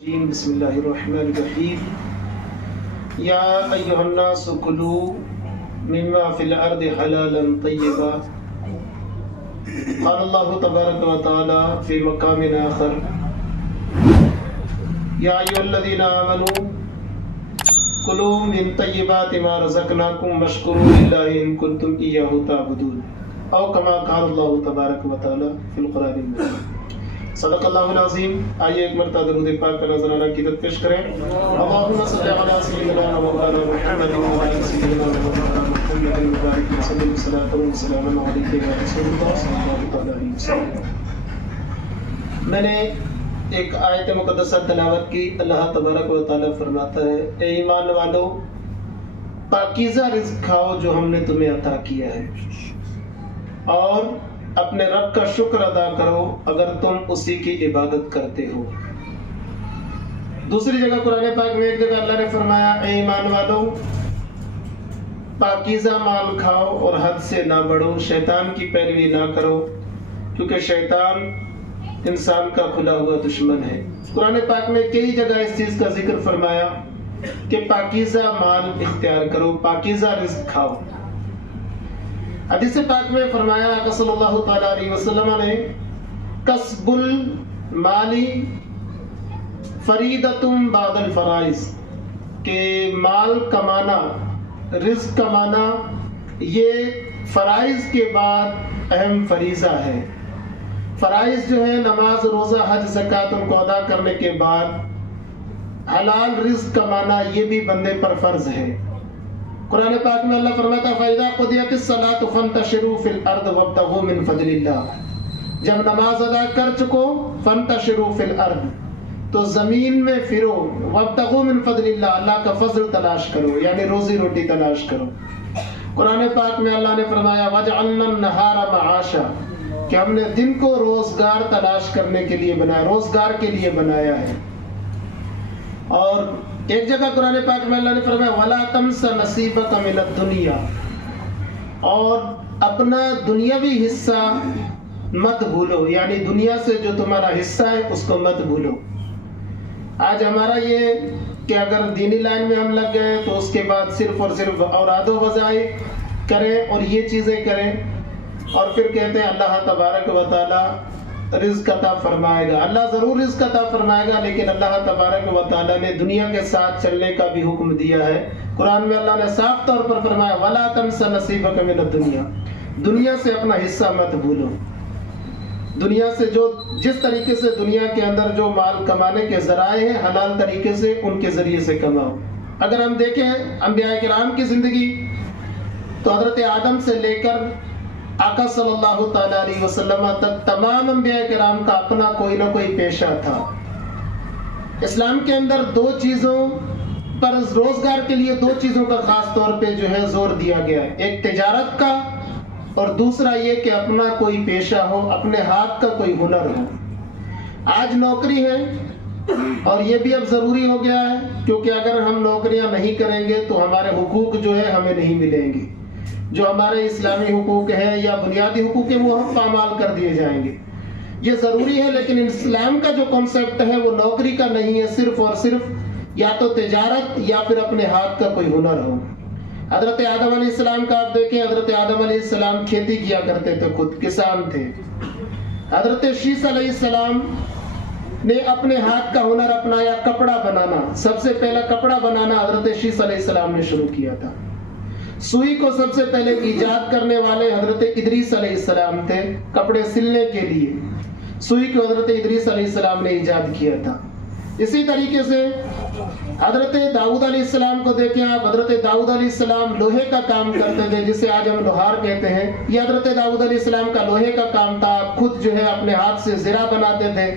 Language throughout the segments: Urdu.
بسم اللہ الرحمن الرحیم یا ایہا الناس کلوا مما فی الارض حلالا طیبا قال اللہ تبارک و تعالی فی مقام آخر یا ایہا الذین آمنوا کلوا من طیبات ما رزقناکم واشکروا للہ ان کنتم ایاہ تعبدون او کما قال اللہ تبارک و تعالی فی القرآن المجید۔ صدق اللہ العظیم۔ آئیے ایک مرتبہ درود پاک کا نذرانہ عقیدت پیش کریں۔ اللہم صل علی سیدنا و مولانا محمد و علی سیدنا و مولانا محمد وبارک وسلم صلاۃ و سلام علیک یا رسول اللہ صلی اللہ علیہ وسلم۔ میں نے ایک آیت مقدسہ تلاوت کی۔ اللہ تبارک و تعالی فرماتا ہے، اے ایمان والو، پاکیزہ رزق کھاؤ جو ہم نے تمہیں عطا کیا ہے، اور اپنے رب کا شکر ادا کرو اگر تم اسی کی عبادت کرتے ہو۔ دوسری جگہ قرآن پاک میں ایک جگہ اللہ نے فرمایا، اے ایمان والو، پاکیزہ مال کھاؤ اور حد سے نہ بڑھو، شیطان کی پیروی نہ کرو، کیونکہ شیطان انسان کا کھلا ہوا دشمن ہے۔ قرآن پاک میں کئی جگہ اس چیز کا ذکر فرمایا کہ پاکیزہ مال اختیار کرو، پاکیزہ رزق کھاؤ۔ حدیث پاک میں فرمایا آقا صلی اللہ تعالی علیہ وسلم نے، کسب المالی فریدۃ بعد الفرائض، کہ مال کمانا، رزق کمانا، یہ فرائض کے بعد اہم فریضہ ہے۔ فرائض جو ہے نماز، روزہ، حج، زکوٰۃ، ان کو ادا کرنے کے بعد حلال رزق کمانا یہ بھی بندے پر فرض ہے۔ قرآن پاک میں اللہ فرماتا ہے، فَإِذَا قُضِيَتِ الصَّلَاةُ فَانتَشِرُوا فِي الْأَرْضِ وَابْتَغُوا مِنْ فَضْلِ اللَّهِ، جب نماز ادا کر چکو، فَانتَشِرُوا فِي الْأَرْضِ، تو زمین میں پھرو، وَابْتَغُوا مِنْ فَضْلِ اللَّهِ، اللہ کا فضل تلاش کرو، یعنی روزی روٹی تلاش کرو۔ قرآن پاک میں اللہ نے فرمایا، وَجَعَلْنَا النَّهَارَ مَعَاشًا، کہ ہم نے دن کو روزگار تلاش کرنے کے لیے بنایا، روزگار کے لیے بنایا ہے۔ اور ایک جگہ قرآن پاک میں اللہ نے فرمایا، وَلَا تَنْسَ نَصِيبَكَ مِنَ الدُّنْيَا، اور اپنا دنیاوی حصہ مت بھولو، یعنی دنیا سے جو تمہارا حصہ ہے اس کو مت بھولو۔ آج ہمارا یہ کہ اگر دینی لائن میں ہم لگ گئے تو اس کے بعد صرف اور صرف اوراد و وظائف کریں اور یہ چیزیں کریں، اور پھر کہتے ہیں اللہ تبارک و تعالی رزق عطا فرمائے گا۔ اللہ ضرور رزق عطا فرمائے گا، لیکن اللہ تبارک و تعالی نے دنیا کے ساتھ چلنے کا بھی حکم دیا ہے۔ قرآن میں اللہ نے صاف طور پر فرمایا، وَلَا تَنْسَ نَصِيبَكَ مِنَ الدُّنْيَا، دنیا سے اپنا حصہ مت بھولو۔ دنیا سے جس طریقے سے دنیا کے اندر جو مال کمانے کے ذرائع ہیں، حلال طریقے سے ان کے ذریعے سے کماؤ۔ اگر ہم دیکھیں انبیاء کرام کی زندگی، تو حضرت آدم سے لے کر آقا صلی اللہ تعالی علیہ وسلم تک تمام انبیاء کرام کا اپنا کوئی نہ کوئی پیشہ تھا۔ اسلام کے اندر دو چیزوں پر، روزگار کے لیے دو چیزوں کا خاص طور پہ جو ہے زور دیا گیا ہے، ایک تجارت کا اور دوسرا یہ کہ اپنا کوئی پیشہ ہو، اپنے ہاتھ کا کوئی ہنر ہو۔ آج نوکری ہے اور یہ بھی اب ضروری ہو گیا ہے، کیونکہ اگر ہم نوکریاں نہیں کریں گے تو ہمارے حقوق جو ہے ہمیں نہیں ملیں گے، جو ہمارے اسلامی حقوق ہیں یا بنیادی حقوق ہیں وہ ہم پامال کر دیے جائیں گے۔ یہ ضروری ہے، لیکن اسلام کا جو کنسپٹ ہے وہ نوکری کا نہیں ہے، صرف اور صرف یا تو تجارت یا پھر اپنے ہاتھ کا کوئی ہنر ہو۔ حضرت آدم علیہ السلام کا آپ دیکھیں، حضرت آدم علیہ السلام کھیتی کیا کرتے تھے، خود کسان تھے۔ حضرت شیس علیہ السلام نے اپنے ہاتھ کا ہنر اپنایا، کپڑا بنانا۔ سب سے پہلا کپڑا بنانا حضرت شیس علیہ السلام نے شروع کیا تھا۔ سوئی کو سب سے پہلے ایجاد کرنے والے حضرت ادریس علیہ السلام تھے، کپڑے سلنے کے لیے سوئی کو حضرت ادریس علیہ السلام نے ایجاد کیا تھا۔ اسی طریقے سے حضرت داؤد علیہ السلام کو دیکھیں آپ، حضرت داؤد علیہ السلام لوہے کا کام کرتے تھے، جسے آج ہم لوہار کہتے ہیں۔ یہ حضرت داؤد علیہ السلام کا لوہے کا کام تھا، خود جو ہے اپنے ہاتھ سے زرہ بناتے تھے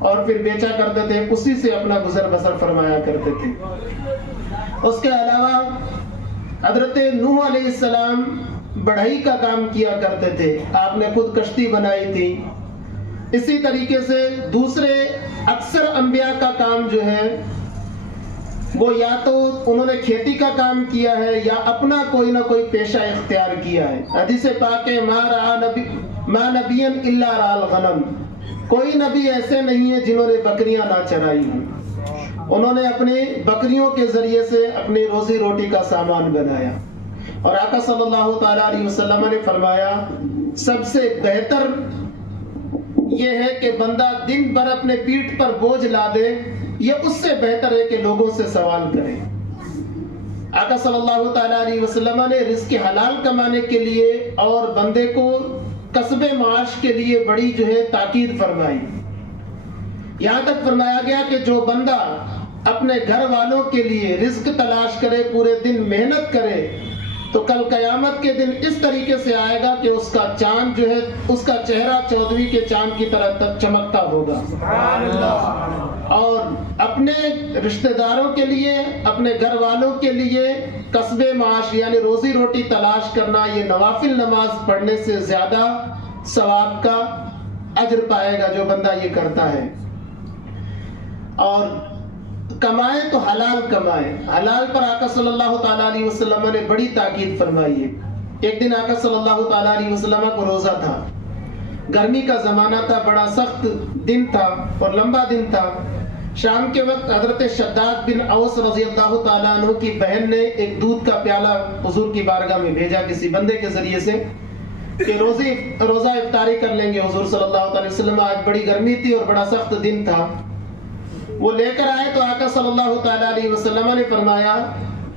اور پھر بیچا کرتے تھے، اسی سے اپنا گزر بسر فرمایا کرتے تھے۔ اس کے علاوہ حضرت نوح علیہ السلام بڑھئی کا کام کیا کرتے تھے، آپ نے خود کشتی بنائی تھی۔ اسی طریقے سے دوسرے اکثر انبیاء کا کام جو ہے وہ یا تو انہوں نے کھیتی کا کام کیا ہے یا اپنا کوئی نہ کوئی پیشہ اختیار کیا ہے۔ حدیث پاک ہے، ما نبی الا رعى الغنم، کوئی نبی ایسے نہیں ہے جنہوں نے بکریاں نہ چرائی ہوں، انہوں نے اپنی بکریوں کے ذریعے سے اپنی روزی روٹی کا سامان بنایا۔ اور آقا صلی اللہ تعالیٰ علیہ وسلم نے فرمایا سب سے بہتر یہ ہے کہ بندہ دن بھر اپنے پیٹھ پر بوجھ لا دے، یہ اس سے بہتر ہے کہ لوگوں سے سوال کرے۔ آقا صلی اللہ تعالیٰ علیہ وسلم نے رزق حلال کمانے کے لیے اور بندے کو کسب معاش کے لیے بڑی تاکید فرمائی۔ یہاں تک فرمایا گیا کہ جو بندہ اپنے گھر والوں کے لیے رزق تلاش کرے، پورے دن محنت کرے، تو کل قیامت کے دن اس طریقے سے آئے گا کہ اس کا چاند اس کا چہرہ 14ویں کے چاند کی طرح چمکتا ہوگا۔ سبحان اللہ۔ اور اپنے رشتہ داروں کے لیے، اپنے گھر والوں کے لیے کسب معاش یعنی روزی روٹی تلاش کرنا، یہ نوافل نماز پڑھنے سے زیادہ ثواب کا اجر پائے گا جو بندہ یہ کرتا ہے۔ اور کمائے تو حلال کمائے، حلال پر آقا صلی اللہ تعالیٰ علیہ وسلم نے بڑی تاکید فرمائی ہے۔ ایک دن آقا صلی اللہ تعالیٰ علیہ وسلم کو روزہ تھا، گرمی کا زمانہ تھا، بڑا سخت دن تھا اور لمبا دن تھا۔ شام کے وقت حضرت شداد بن اوس رضی اللہ تعالیٰ عنہ کی بہن نے ایک دودھ کا پیالہ حضور کی بارگاہ میں بھیجا کسی بندے کے ذریعے سے کہ روزہ افطاری کر لیں گے حضور صلی اللہ علیہ وسلم، آج بڑی گرمی تھی اور بڑا سخت دن تھا۔ وہ لے کر آئے تو آقا صلی اللہ تعالیٰ علیہ وسلم نے فرمایا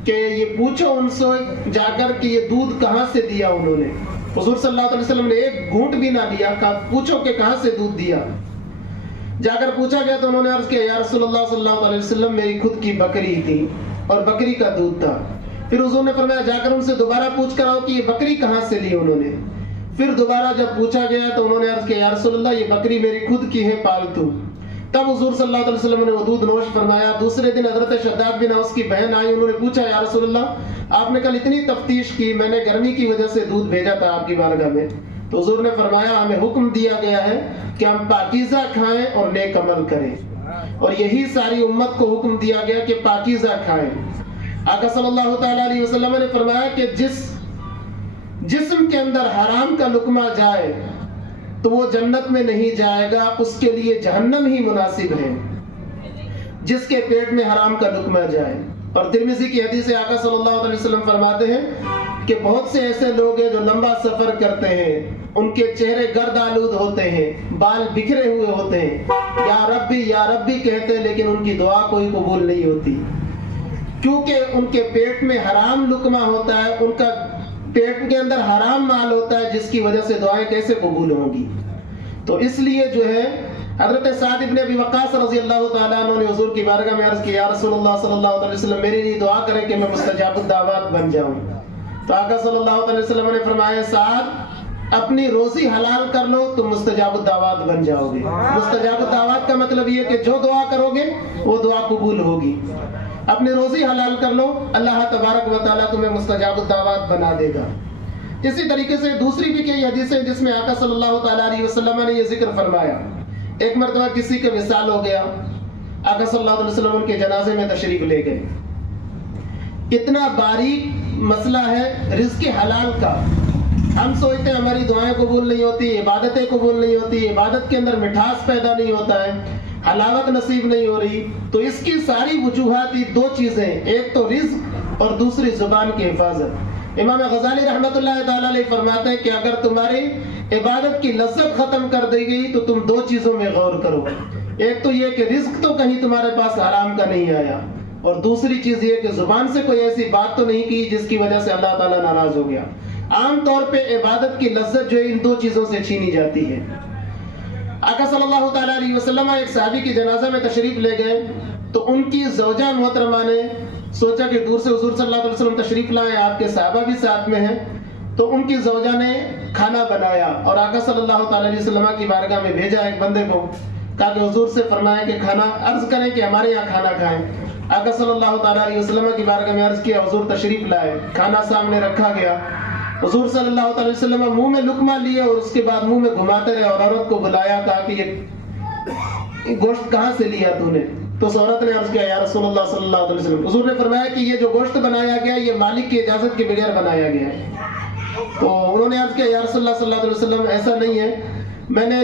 کہ یہ پوچھو ان سے جا کر کہ یہ دودھ کہاں سے دیا انہوں نے۔ حضور صلی اللہ علیہ وسلم نے ایک گھونٹ بھی نہ لیا، کہا پوچھو کہ کہاں سے دودھ دیا۔ جا کر پوچھا گیا تو انہوں نے عرض کیا یا رسول اللہ صلی اللہ علیہ وسلم میری خود کی بکری تھی اور بکری کا دودھ تھا۔ پھر حضور نے فرمایا جا کر ان سے دوبارہ پوچھ کر آؤ کہ یہ بکری کہاں سے لی انہوں نے۔ پھر دوبارہ جب پوچھا گیا تو انہوں نے عرض کیا یا رسول اللہ یہ بکری میری خود کی ہے پالتو۔ تب حضور صلی اللہ علیہ وسلم نے وہ دودھ نوش فرمایا۔ دوسرے دن حضرت شداد بن اوس کی بہن آئی، انہوں نے پوچھا یا رسول اللہ آپ نے کل اتنی تفتیش کی، میں نے گرمی کی وجہ سے دودھ بھیجا تھا آپ کی بارگاہ میں، تو حضور نے فرمایا ہمیں حکم دیا گیا ہے کہ ہم پاکیزہ کھائیں اور نیک عمل کریں، اور یہی ساری امت کو حکم دیا گیا کہ پاکیزہ کھائیں۔ آقا صلی اللہ تعالیٰ علیہ وسلم نے فرمایا کہ جس جسم کے اندر حرام کا لقمہ جائے تو وہ جنت میں نہیں جائے گا، اس کے لیے جہنم ہی مناسب ہے جس کے پیٹ میں حرام کا لقمہ جائے۔ اور ترمذی کی حدیث آقا صلی اللہ علیہ وسلم فرماتے ہیں کہ بہت سے ایسے لوگ ہیں جو لمبا سفر کرتے ہیں، ان کے چہرے گرد آلود ہوتے ہیں، بال بکھرے ہوئے ہوتے ہیں، یا ربی کہتے ہیں لیکن ان کی دعا کوئی قبول نہیں ہوتی، کیونکہ ان کے پیٹ میں حرام لقمہ ہوتا ہے، ان کا پیٹ کے اندر حرام مال ہوتا ہے، جس کی وجہ سے دعائیں کیسے قبول ہوں گی۔ تو اس لیے حضرت سعد بن ابی وقاص رضی اللہ تعالیٰ عنہ نے حضور کی بارگاہ میں عرض کیا یا رسول اللہ صلی اللہ علیہ وسلم میرے لیے دعا کریں کہ میں مستجاب الدعوات بن جاؤں۔ تو آقا صلی اللہ علیہ وسلم نے فرمایا سعد اپنی روزی حلال کر لو تم مستجاب الدعوات بن جاؤ گے۔ مستجاب الدعوات کا مطلب یہ کہ جو دعا کرو گے وہ دعا قبول ہوگی۔ اپنی روزی حلال کر لو، اللہ تبارک و تعالیٰ تمہیں مستجاب الدعوات بنا دے گا۔ اسی طریقے سے دوسری بھی کئی حدیثیں جس میں آقا صلی اللہ تعالیٰ علیہ وسلم نے یہ ذکر فرمایا۔ ایک مرتبہ کسی کا وصال ہو گیا، آقا صلی اللہ علیہ وسلم ان کے جنازے میں تشریف لے گئے۔ اتنا باریک مسئلہ ہے رزق حلال کا، ہم سوچتے ہیں ہماری دعائیں قبول نہیں ہوتی، عبادتیں قبول نہیں ہوتی، عبادت کے اندر مٹھاس پیدا نہیں ہوتا ہے، حلاوت نصیب نہیں ہو رہی۔ تو اس کی ساری وجوہات دو چیزیں، ایک تو رزق اور دوسری زبان کی حفاظت۔ امام غزالی رحمۃ اللہ تعالیٰ علیہ فرماتے ہیں کہ اگر تمہاری عبادت کی لذت ختم کر دی گئی تو تم دو چیزوں میں غور کرو، ایک تو یہ کہ رزق تو کہیں تمہارے پاس حرام کا نہیں آیا، اور دوسری چیز یہ کہ زبان سے کوئی ایسی بات تو نہیں کی جس کی وجہ سے اللہ تعالیٰ ناراض ہو گیا۔ عام طور پہ عبادت کی لذت ان دو چیزوں سے چھینی جاتی ہے۔ آقا صلی اللہ تعالیٰ علیہ وسلم ایک صحابی کی جنازہ میں تشریف لے گئے تو ان کی زوجہ محترمہ نے سوچا کہ دور سے حضور صلی اللہ علیہ وسلم تشریف لائے، آپ کے صحابہ بھی ساتھ میں ہیں، تو ان کی زوجہ نے کھانا بنایا اور آقا صلی اللہ تعالیٰ علیہ وسلم کی بارگاہ میں بھیجا ایک بندے کو، کہا کہ حضور سے فرمایا کہ کھانا عرض کریں کہ ہمارے یہاں کھانا کھائیں۔ آقا صلی اللہ تعالیٰ علیہ وسلم کی بارگاہ میں عرض کیا، حضور تشریف لائے، کھانا سامنے رکھا گیا، حضور صلی اللہ تعالیٰ علیہ وسلم منہ میں لقمہ لیے اور اس کے بعد منہ میں گھماتے رہے اور عورت کو بلایا، کہا کہ یہ گوشت کہاں سے لیا تو نے؟ تو اس عورت نے عرض کیا یا رسول اللہ صلی اللہ علیہ وسلم، حضور نے فرمایا کہ یہ جو گوشت بنایا گیا یہ مالک کی اجازت کے بغیر بنایا گیا ہے۔ تو انہوں نے عرض کیا یا رسول اللہ صلی اللہ علیہ وسلم ایسا نہیں ہے، میں نے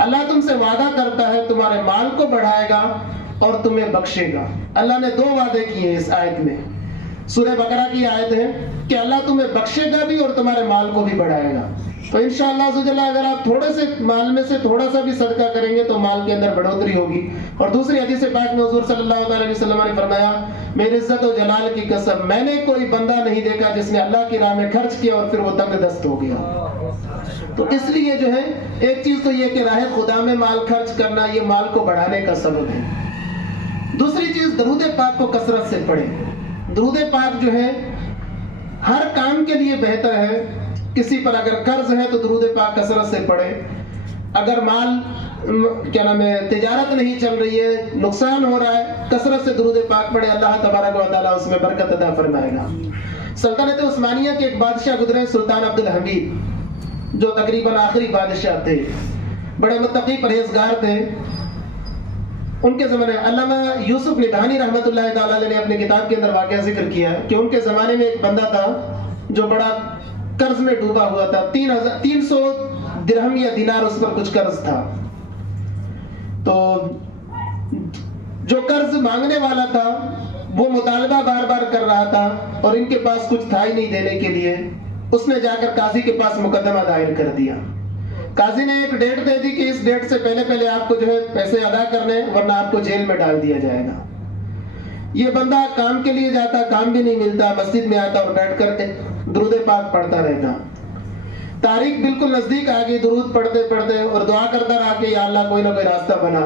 اللہ تم سے وعدہ کرتا ہے تمہارے مال کو بڑھائے گا اور تمہیں بخشے گا۔ اللہ نے 2 وعدے کیے ہیں اس آیت میں۔ سورہ بقرہ کی آیت ہے کہ اللہ تمہیں بخشے گا بھی اور تمہارے مال کو بھی بڑھائے گا۔ تو انشاءاللہ عز و جل اگر آپ تھوڑے سے مال میں سے تھوڑا سا بھی صدقہ کریں گے تو مال کے اندر بڑھوتری ہوگی۔ اور دوسری حدیث پاک میں حضور صلی اللہ علیہ وسلم نے فرمایا، میری عزت و جلال کی قسم، میں نے کوئی بندہ نہیں دیکھا جس نے اللہ کی راہ میں خرچ کیا اور پھر وہ تنگ دست ہو گیا۔ تو اس لیے جو ہے ایک چیز تو یہ کہ راہ خدا میں مال خرچ کرنا یہ مال کو بڑھانے کا سبب ہے۔ دوسری چیز درود پاک کو کثرت سے پڑھیں۔ درود پاک جو ہے ہر کام کے لیے بہتر ہے۔ کسی پر اگر قرض ہے تو درود پاک کثرت سے پڑھیں۔ اگر مال تجارت نہیں چل رہی ہے، نقصان ہو رہا ہے، کثرت سے درود پاک پڑھیں، اللہ تبارک و تعالیٰ اس میں برکت عطا فرمائے گا۔ سلطنت عثمانیہ کے ایک بادشاہ گزرے سلطان عبد الحمید، جو تقریباً آخری بادشاہ تھے، بڑے متقی پرہیزگار تھے۔ ان کے زمانے علامہ یوسف نبہانی رحمۃ اللہ تعالیٰ نے اپنی کتاب کے اندر واقعہ ذکر کیا کہ ان کے زمانے میں ایک بندہ تھا جو بڑا قرض میں ڈوبا ہوا تھا۔ 300 درہم یا دینار اس پر کچھ قرض تھا۔ تو جو قرض مانگنے والا تھا وہ مطالبہ بار بار کر رہا تھا اور ان کے پاس کچھ تھا ہی نہیں دینے کے لیے۔ اس نے جا کر قاضی کے پاس مقدمہ دائر کر دیا۔ قاضی نے ایک ڈیٹ دے دی کہ اس ڈیٹ سے پہلے آپ کو جو ہے پیسے ادا کرنے، ورنہ آپ کو جیل میں ڈال دیا جائے گا۔ یہ بندہ کام کے لیے جاتا، کام بھی نہیں ملتا، مسجد میں آتا اور بیٹھ کر درود پاک پڑھتا رہتا۔ تاریخ بالکل نزدیک آ گئی، درود پڑھتے پڑھتے اور دعا کرتا رہا کہ یا اللہ کوئی نہ کوئی راستہ بنا۔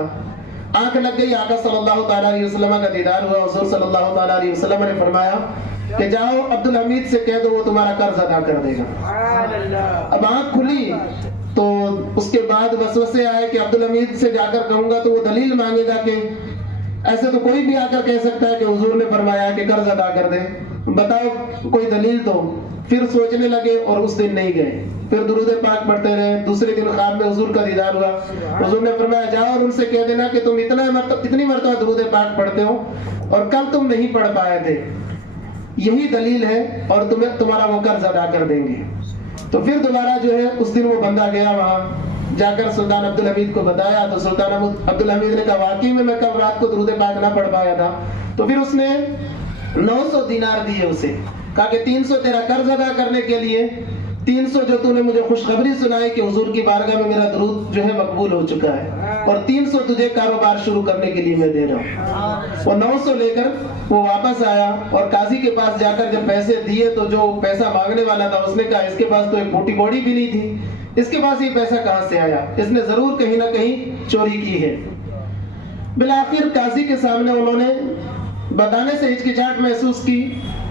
آنکھ لگ گئی، آقا صلی اللہ تعالیٰ علیہ وسلم کا دیدار ہوا۔ حضور صلی اللہ تعالیٰ علیہ وسلم نے فرمایا کہ جاؤ عبد الحمید سے کہہ دو وہ تمہارا قرض ادا کر دے گا۔ اب آنکھ کھلی تو اس کے بعد وسوسے آئے کہ عبد الحمید سے جا کر کہوں گا تو وہ دلیل مانگے گا، کہ ایسے تو کوئی بھی آ کر کہہ سکتا ہے کہ حضور نے فرمایا کہ قرض ادا کر دے، بتاؤ کوئی دلیل تو۔ پھر سوچنے لگے اور اس دن نہیں گئے، پھر درود پاک پڑھتے رہے۔ دوسرے دن خواب میں حضور کا دیدار ہوا۔ حضور نے فرمایا جاؤ اور ان سے کہہ دینا کہ تم اتنی مرتبہ درود پاک پڑھتے ہو اور کل تم نہیں پڑھ پائے تھے، یہی دلیل ہے اور تمہارا وہ قرض ادا کر دیں گے۔ تو پھر دوبارہ جو ہے اس دن وہ بندہ گیا، وہاں جا کر سلطان عبد الحمید کو بتایا تو سلطان عبد الحمید نے کہا واقعی میں کل رات کو درود پاک نہ پڑھ پایا تھا۔ تو پھر اس نے 900 دینار دیے اسے، کہا کہ 300 تیرا قرض ادا کرنے کے لیے، 300 جو تو نے مجھے خوشخبری سنائی کہ حضور کی بارگاہ میں میرا درود جو ہے مقبول ہو چکا ہے، اور 300 تجھے کاروبار شروع کرنے کے لیے میں دے رہا ہوں۔ وہ 900 لے کر وہ واپس آیا اور قاضی کے پاس جا کر جب پیسے دیے تو جو پیسہ مانگنے والا تھا اس نے کہا اس کے پاس تو ایک موٹی بوڑی بھی نہیں تھی، اس کے پاس یہ پیسہ کہاں سے آیا؟ اس نے ضرور کہیں نہ کہیں چوری کی ہے۔ بالآخر قاضی کے سامنے انہوں نے بتانے سے ہچکچاہٹ محسوس کی۔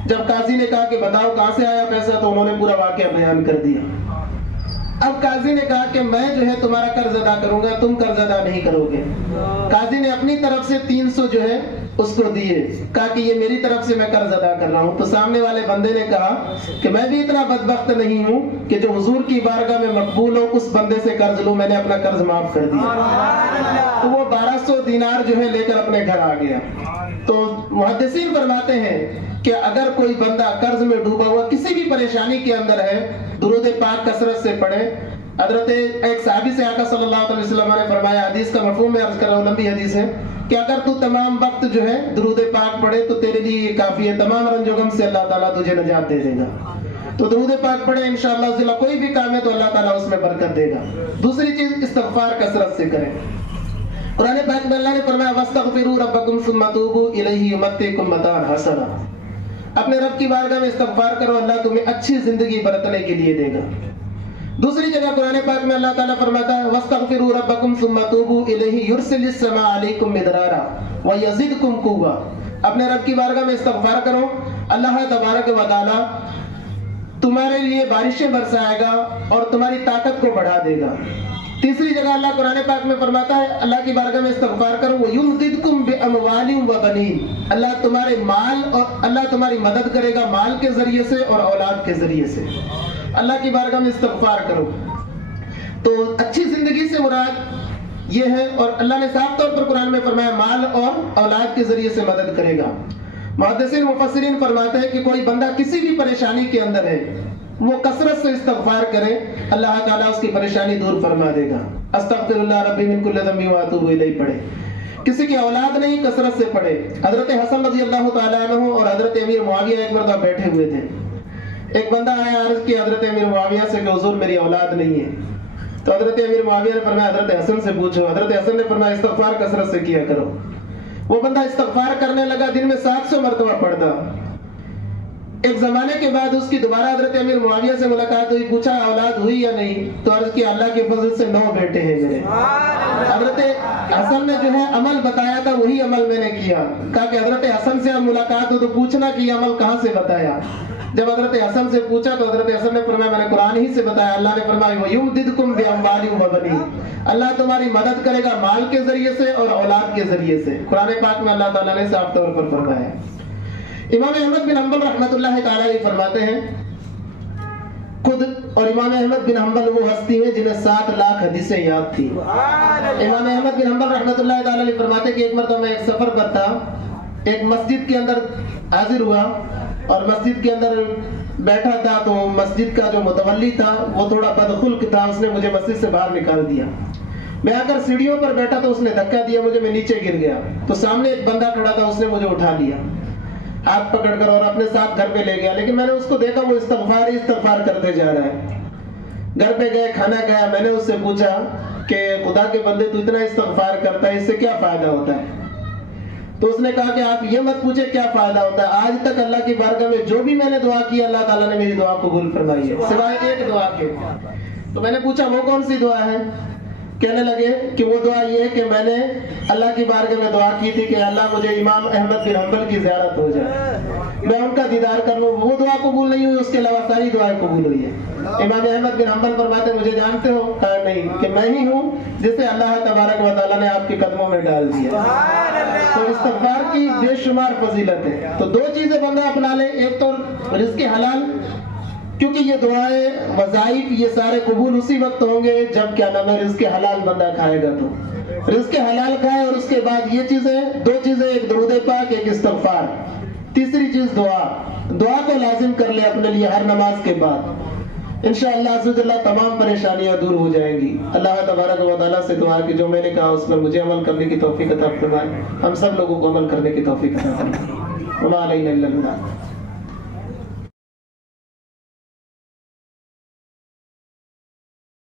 جب قاضی نے کہا کہ بتاؤ کہاں سے آیا پیسہ، تو انہوں نے پورا واقعہ بیان کر دیا۔ اب قاضی نے کہا کہ میں جو ہے تمہارا قرض ادا کروں گا، تم قرض ادا نہیں کرو گے۔ قاضی نے اپنی طرف سے 300 جو ہے اس کو دیے، کہا کہ یہ میری طرف سے میں قرض ادا کر رہا ہوں۔ تو سامنے والے بندے نے کہا کہ میں بھی اتنا بدبخت نہیں ہوں کہ جو حضور کی بارگاہ میں مقبول ہو اس بندے سے قرض لوں، میں نے اپنا قرض معاف کر دیا۔ تو وہ 1200 دینار جو ہے لے کر اپنے گھر آ گیا۔ تو محدثین فرماتے ہیں کہ اگر کوئی بندہ قرض میں ڈوبا ہوا کسی بھی پریشانی کے اندر ہے، درود پاک کثرت سے پڑھے۔ حضرت ایک صحابی سے آقا صلی اللہ علیہ وسلم نے فرمایا، حدیث کا مفہوم میں عرض کر رہا ہوں، لمبی حدیث ہے، کہ اگر تو تمام وقت جو ہے درود پاک پڑھے تو تیرے لیے یہ کافی ہے، تمام رنج و غم سے اللہ تعالیٰ تجھے نجات دے دے گا۔ تو درود پاک پڑھے، انشاءاللہ کوئی بھی کام ہے تو اللہ تعالیٰ اس میں برکت دے گا۔ دوسری چیز استغفار کثرت سے کریں۔ قرآن پاک میں اللہ نے فرمایا وَاسْتَغْفِرُوا رَبَّكُمْ ثُمَّ تُوبُوا إِلَيْهِ يُمَتِّعْكُم مَتَاعًا حَسَنًا۔ اپنے رب کی بارگاہ میں استغفار کرو، اللہ تمہیں اچھی زندگی برتنے کے لیے دے گا۔ دوسری جگہ قرآن پاک میں اللہ تعالیٰ فرماتا ہے وَاسْتَغْفِرُوا رَبَّكُمْ ثُمَّ تُوبُوا إِلَيْهِ يُرْسِلِ السَّمَاءَ عَلَيْكُم مِّدْرَارًا وَيَزِدْكُمْ قُوَّةً۔ اپنے رب کی بارگاہ میں استغفار کرو، اللہ تبارک و تعالیٰ تمہارے لیے بارشیں برسائے گا اور تمہاری طاقت کو بڑھا دے گا۔ تیسری جگہ اللہ قرآن پاک میں فرماتا ہے اللہ کی بارگاہ میں استغفار کرو وَيُمْدِدْكُمْ بِأَمْوَالٍ وَبَنِينَ۔ اللہ تمہارے مال اور اللہ تمہاری مدد کرے گا مال کے ذریعے سے اور اولاد کے ذریعے سے۔ اللہ کی بارگاہ میں استغفار کرو۔ تو اچھی زندگی سے مراد یہ ہے، اور اللہ نے صاف طور پر قرآن میں فرمایا مال اور اولاد کے ذریعے سے مدد کرے گا۔ محدثین مفسرین فرماتے ہیں کہ کوئی بندہ کسی بھی پریشانی کے اندر ہے، وہ کثرت سے استغفار کرے، اللہ تعالیٰ اس کی پریشانی دور فرما دے گا۔ استغفراللہ ربی من کل ذنب واتوب الیہ پڑھے۔ کسی کی اولاد نہیں، کثرت سے پڑھے۔ حضرت حسن رضی اللہ تعالیٰ عنہ اور حضرت امیر معاویہ ایک مرتبہ بیٹھے ہوئے تھے۔ ایک بندہ آیا، عرض کی حضرت امیر معاویہ سے کہ حضور میری اولاد نہیں ہے۔ تو حضرت امیر معاویہ نے فرمایا حضرت حسن سے پوچھو۔ حضرت حسن نے فرمایا استغفار کثرت سے کیا کرو۔ وہ بندہ استغفار کرنے لگا، دن میں 700 مرتبہ پڑھتا۔ ایک زمانے کے بعد اس کی دوبارہ حضرت امیر معاویہ سے ملاقات ہوئی، پوچھا اولاد ہوئی یا نہیں؟ تو عرض کیا اللہ کے فضل سے 9 بیٹے ہیں میرے۔ حضرت حسن نے جو ہے عمل بتایا تھا، وہی عمل میں نے کیا۔ کہا کہ حضرت حسن سے اب ملاقات ہو تو پوچھنا کہ یہ عمل کہاں سے بتایا۔ جب حضرت حسن سے پوچھا تو حضرت حسن نے فرمایا میں نے قرآن ہی سے بتایا۔ اللہ نے فرمایا وَيُمْدِدْكُمْ بِأَمْوَالٍ وَبَنِينَ، اللہ تمہاری مدد کرے گا مال کے ذریعے سے اور اولاد کے ذریعے سے۔ قرآن پاک میں اللہ تعالیٰ نے صاف طور پر فرمایا ہے۔ امام احمد بن حنبل رحمۃ اللہ تعالیٰ علیہ فرماتے ہیں خود، اور امام احمد بن حنبل وہ ہستی ہیں جنہیں 7 لاکھ حدیثیں یاد تھی۔ امام احمد بن حنبل رحمۃ اللہ تعالیٰ علیہ فرماتے ہیں کہ ایک مرتبہ میں ایک سفر پر تھا، ایک مسجد کے اندر حاضر ہوا اور مسجد کے اندر بیٹھا تھا، تو مسجد کا جو متولی تھا وہ تھوڑا بدخلق تھا، اس نے مجھے مسجد سے باہر نکال دیا۔ میں آ کر سیڑھیوں پر بیٹھا تو اس نے دھکا دیا مجھے، میں نیچے گر گیا۔ تو سامنے ایک بندہ کھڑا تھا، اس نے مجھے اٹھا لیا ہاتھ پکڑ کر اور اپنے ساتھ گھر پہ لے گیا، لیکن میں نے اس کو دیکھا وہ استغفار ہی استغفار کرتے جا رہا ہے۔ گھر پہ گئے، کھانا کھایا، میں نے اس سے پوچھا کہ خدا کے بندے تو اتنا استغفار کرتا ہے، اس سے کیا فائدہ ہوتا ہے؟ تو اس نے کہا کہ آپ یہ مت پوچھے کیا فائدہ ہوتا ہے، آج تک اللہ کی بارگاہ میں جو بھی میں نے دعا کی اللہ تعالیٰ نے میری دعا قبول فرمائی ہے، سوائے ایک دعا کے۔ تو میں نے پوچھا وہ کون سی دعا ہے؟ کہنے لگے کہ وہ دعا یہ ہے کہ میں نے اللہ کی بارگاہ میں دعا کی تھی کہ اللہ مجھے امام احمد بن حنبل کی زیارت ہو جائے، میں ان کا دیدار کر لوں۔ وہ دعا قبول نہیں ہوئی، اس کے علاوہ ساری دعائیں قبول ہوئی ہے۔ امام احمد بن حنبل فرماتے ہیں مجھے جانتے ہو؟ کہا نہیں، کہ میں ہی ہوں جسے اللہ تبارک و تعالیٰ نے آپ کے قدموں میں ڈال دیا۔ تو استغفار کی بے شمار فضیلت ہے۔ تو 2 چیزیں بندہ اپنا لے، ایک تو رزق حلال، کیونکہ یہ دعائیں وظائف یہ سارے قبول اسی وقت ہوں گے جب کیا نام ہے رزق حلال بندہ کھائے گا۔ تو رزق حلال کھائے، اور اس کے بعد یہ چیزیں 2 چیزیں، ایک درود پاک، ایک استغفار، تیسری چیز دعا کو لازم کر لے اپنے لیے ہر نماز کے بعد، انشاءاللہ عز و جل تمام پریشانیاں دور ہو جائیں گی۔ اللہ تبارک و تعالیٰ سے دعا کہ جو میں نے کہا اس پر مجھے عمل کرنے کی توفیق عطا فرمائے، ہم سب لوگوں کو عمل کرنے کی توفیق عطا فرمائے۔ وما علینا الا البلاغ۔